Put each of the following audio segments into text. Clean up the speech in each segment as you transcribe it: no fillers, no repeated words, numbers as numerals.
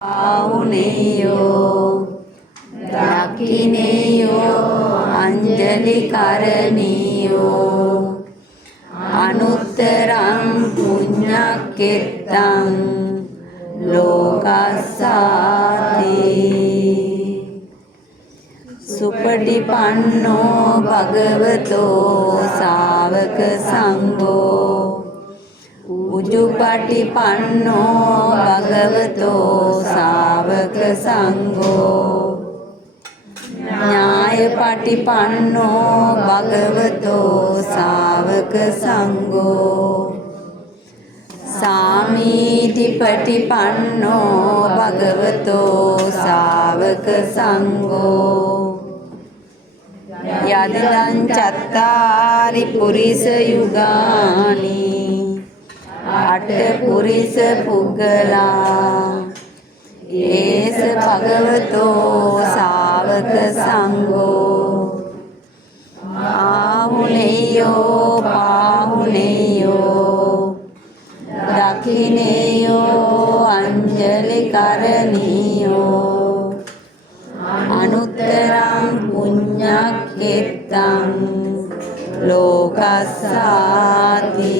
ආහුනේයෝ දක්ඛිනේයෝ අංජලි කරණීයෝ අනුත්තරං පුඤ්ඤක්ඛෙත්තං ලෝකස්සාති සුපටිපන්නෝ භගවතෝ ශාවක සංඝෝ උජුපටිපන්නෝ භගවතෝ ශාවක සංඝෝ ඥායපටිපන්නෝ භගවතෝ ශාවක සංඝෝ සාමීතිපටිපන්නෝ භගවතෝ ශාවක සංඝෝ යදිදං චත්තාරි පුරිස යුගානි අට පුරිස පුග්ගලා ඒස භගවතෝ ශාවක සංඝෝ ආහුනේයෝ පාහුනේයෝ දක්ඛිනේයෝ අංජලි කරණීයෝ අනුත්තරං පුඤ්ඤක්ඛෙත්තං ලෝකස්සාති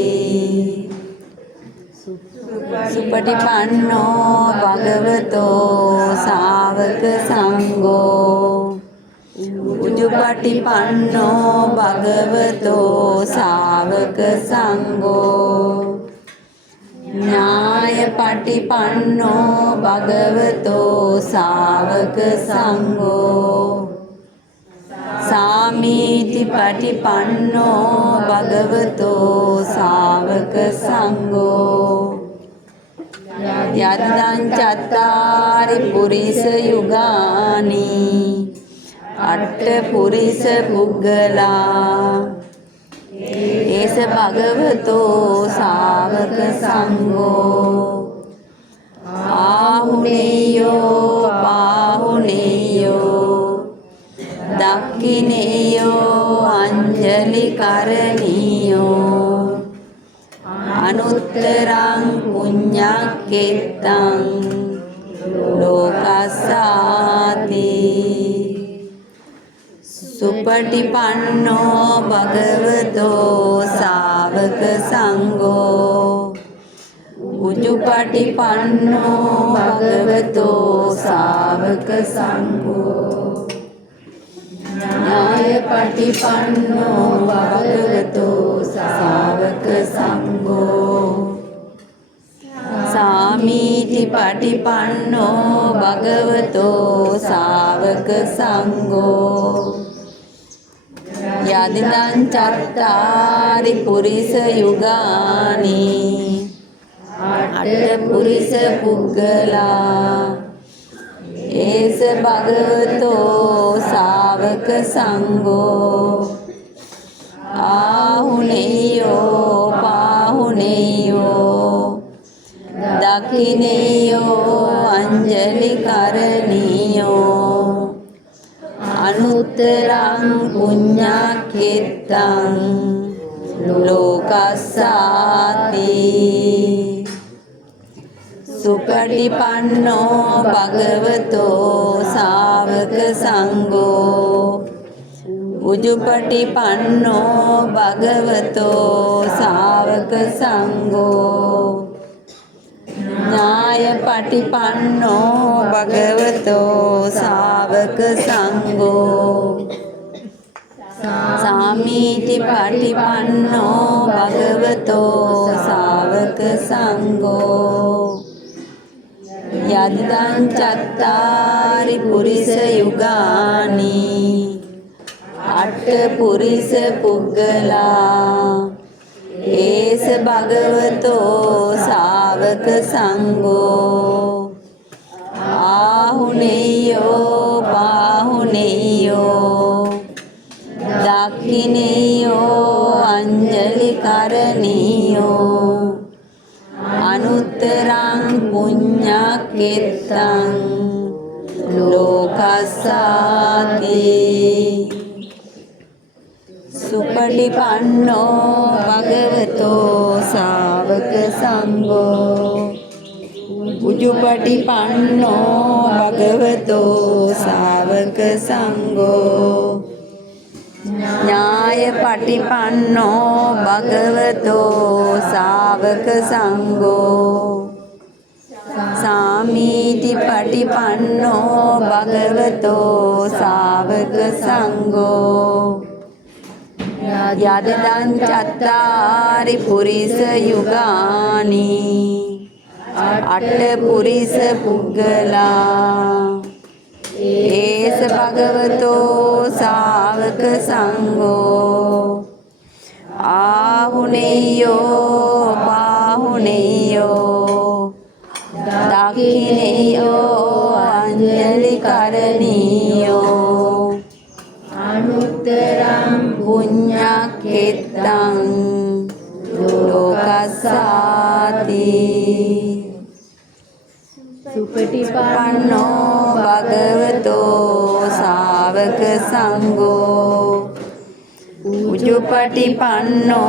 සුපටිපන්නෝ භගවතෝ ශාවක සංඝෝ උජුපටිපන්නෝ භගවතෝ ශාවක සංඝෝ ඥායපටිපන්නෝ භගවතෝ ශාවක සංඝෝ සාමීතිපටිපන්නෝ භගවතෝ ශාවක සංඝෝ යදිදං චත්තාරි පුරිස යුගානි අට පුරිස පුග්ගලා ඒස භගවතෝ ශාවක සංඝෝ ආහුනේයෝ පාහුනේයෝ දක්ඛිනේයෝ අංජලි කරණීයෝ අනුත්තරං පුඤ්ඤක්ඛෙත්තං ලෝකස්සාති සුපටිපන්නෝ භගවතෝ ශාවක සංඝෝ උජුපටිපන්නෝ භගවතෝ ශාවක සංඝෝ ඥායපටිපන්නෝ භගවතෝ ශාවක සංඝෝ සාමීතිපටිපන්නෝ භගවතෝ ශාවක සංඝෝ යදිදං චත්තාරි පුරිස යුගානි අට පුරිස පුග්ගලා ඒස භගවතෝ ශාවක සංඝෝ ආහුනේයෝ පාහුනේයෝ දක්ඛිනේයෝ අංජලි කරණීයෝ අනුත්තරං පුඤ්ඤක්ඛෙත්තං ලෝකස්සාති සුපටිපන්නෝ භගවතෝ ශාවක සංඝෝ උජුපටිපන්නෝ භගවතෝ ශාවක සංඝෝ ඥායපටිපන්නෝ භගවතෝ ශාවක සංඝෝ සාමීතිපටිපන්නෝ භගවතෝ ශාවක සංඝෝ යදිදං චත්තාරි පුරිස යුගානි අට පුරිස පුග්ගලා ඒස භගවතෝ ශාවක සංඝෝ ආහුනේයෝ පාහුනේයෝ දක්ඛිනේයෝ අංජලි කරණීයෝ අනුත්තරං පුඤ්ඤක්ඛෙත්තං ලෝකස්සාති සුපටිපන්නෝ භගවතෝ ශාවක සංඝෝ උජුපටිපන්නෝ භගවතෝ සාවක සංඝෝ ඥායපටිපන්නෝ භගවතෝ සාවක සංඝෝ සාමීති පටිපන්නෝ භගවතෝ සාවක සංඝෝ යදිදං චත්තාරි පුරිස යුගානි අට පුරිස පුග්ගලා ඒස භගවතෝ සාවක සංඝෝ ආහුනේයෝ පාහුනේයෝ දක්ඛිනේයෝ අංජලි කරණීයෝ අනුත්තරං පුඤ්ඤක්ඛෙත්තං ලෝකස්සාති සුපටිපන්නෝ භගවතෝ සාවක සංඝෝ උජුපටිපන්නෝ